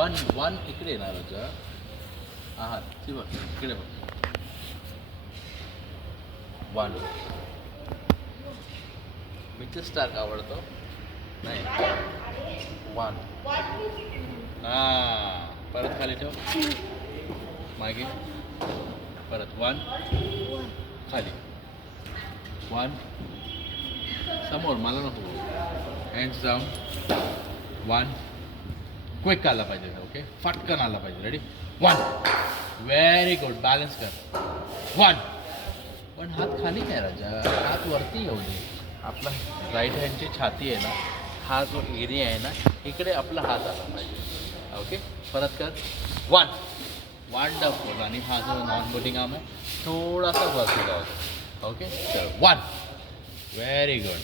One one इकडे येणार होतं. आहात ती बघ इकडे बघ. वन मिचेल स्टार्क आवडतो नाही. वन हां परत खाली ठेव. मागे परत वन खाली. वन समोर मला नको. Hands down. वन क्विक आला पाहिजे. ओके फटकन आला पाहिजे. Ready. One very good. Balance कर. वन पण हात खाली नाही राजा. हात वरती येऊ दे. आपला राईट हँडची छाती आहे ना, हा जो एरिया आहे ना, इकडे आपला हात आला पाहिजे. ओके परत कर. One wonderful. आणि हा जो नॉन बोटिंग आर्म आहे थोडासा वरती जाऊ. ओके चल. One very good.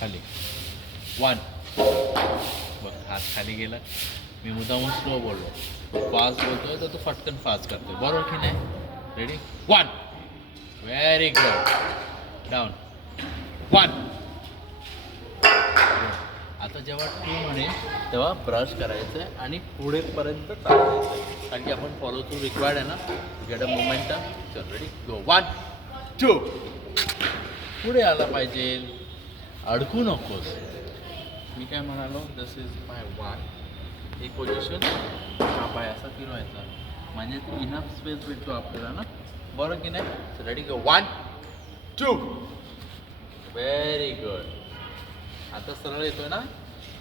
खाली. वन बघ हात खाली गेला. मी मुद्दामून स्लो बोललो. फास्ट बोलतोय तर तू फटकन फास्ट करतोय. बरोबर की नाही. Ready. One very good. Down. One. आता जेव्हा टू म्हणे तेव्हा ब्रश करायचं आहे आणि पुढेपर्यंत चालायचं आहे. कारण की आपण फॉलो थ्रू रिक्वायर्ड आहे ना. Get a momentum. चल रेडी गो. One two. पुढे आला पाहिजे. अडकू नकोस. मी काय म्हणालो दिस इज माय वन. ही पोझिशन. हा पाय असा फिरवायचा म्हणजे इनफ स्पेस भेटतो आपल्याला ना. बरोबर की नाही. Ready go. One to. Very good. आता सरळ येतोय ना.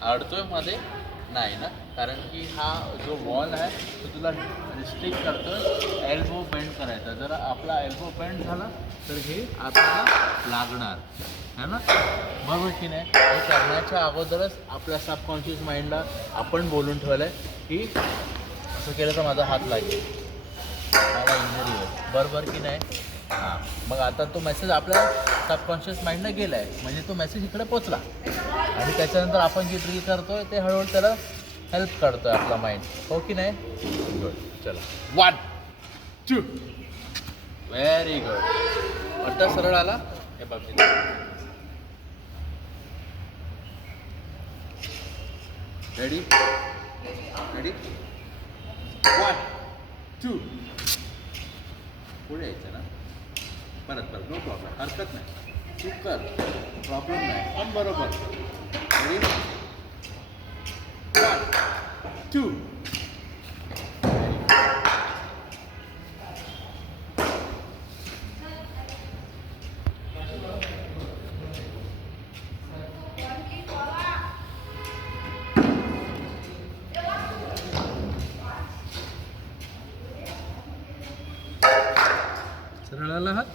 अडतोय मध्ये नाही ना, कारण की हा जो वॉल आहे तो तुला रिस्ट्रिक्ट करतोय. एल्बो बेंड करायचा. जर आपला एल्बो बेंड झाला तर हे आपल्याला लागणार है ना. बरोबर की नाही. हे करण्याच्या अगोदरच आपल्या सबकॉन्शियस माइंडला आपण बोलून ठेवलं आहे की असं केलं तर माझा हात लागेल, मला इंजरी होईल. बरोबर की नाही. हां मग आता तो मेसेज आपल्या सबकॉन्शियस माइंडला गेला आहे म्हणजे तो मेसेज इकडे पोचला आणि त्याच्यानंतर आपण जे ड्रिल करतो आहे ते हळूहळू त्याला हेल्प करतो आहे आपला माइंड. हो की नाही. गुड. चला. One two. Very good. अड्डा सरळ आला. हे बघ रेडी. रेडी. One two. पुढे यायचं ना. परत परत नो प्रॉब्लेम. हरकत नाही. चूक कर प्रॉब्लेम नाही पण बरोबर. रेडी. One two. सरळ आला हात.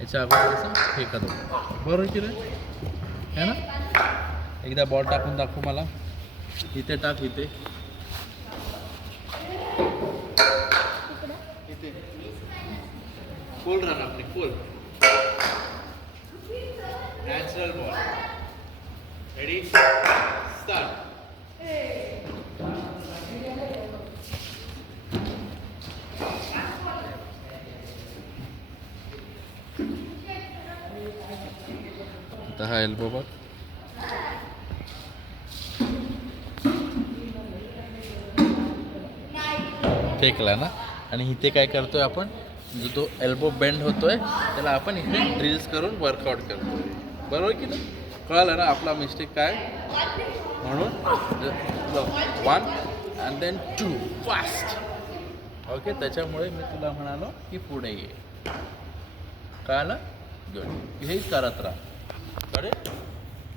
याच्या अगोदर असं फेकत होतो. बरोबर की नाही है ना. एकदा बॉल टाकून दाखवू मला. इथे टाक. इथे इथे खोल रन आपली खोल. Natural ball. Ready start. आता हा एल्बो बघ. फेकला ना. आणि इथे काय करतोय आपण जो तो एल्बो बेंड होतोय त्याला आपण इथे ड्रिल्स करून वर्कआउट करतोय. बरोबर की नाही. कळालं ना आपला मिस्टेक काय. म्हणून one and then two fast. Okay त्याच्यामुळे मी तुला म्हणालो की पुढे ये. कळालं. गुड. हेच करत राहा. कळेल.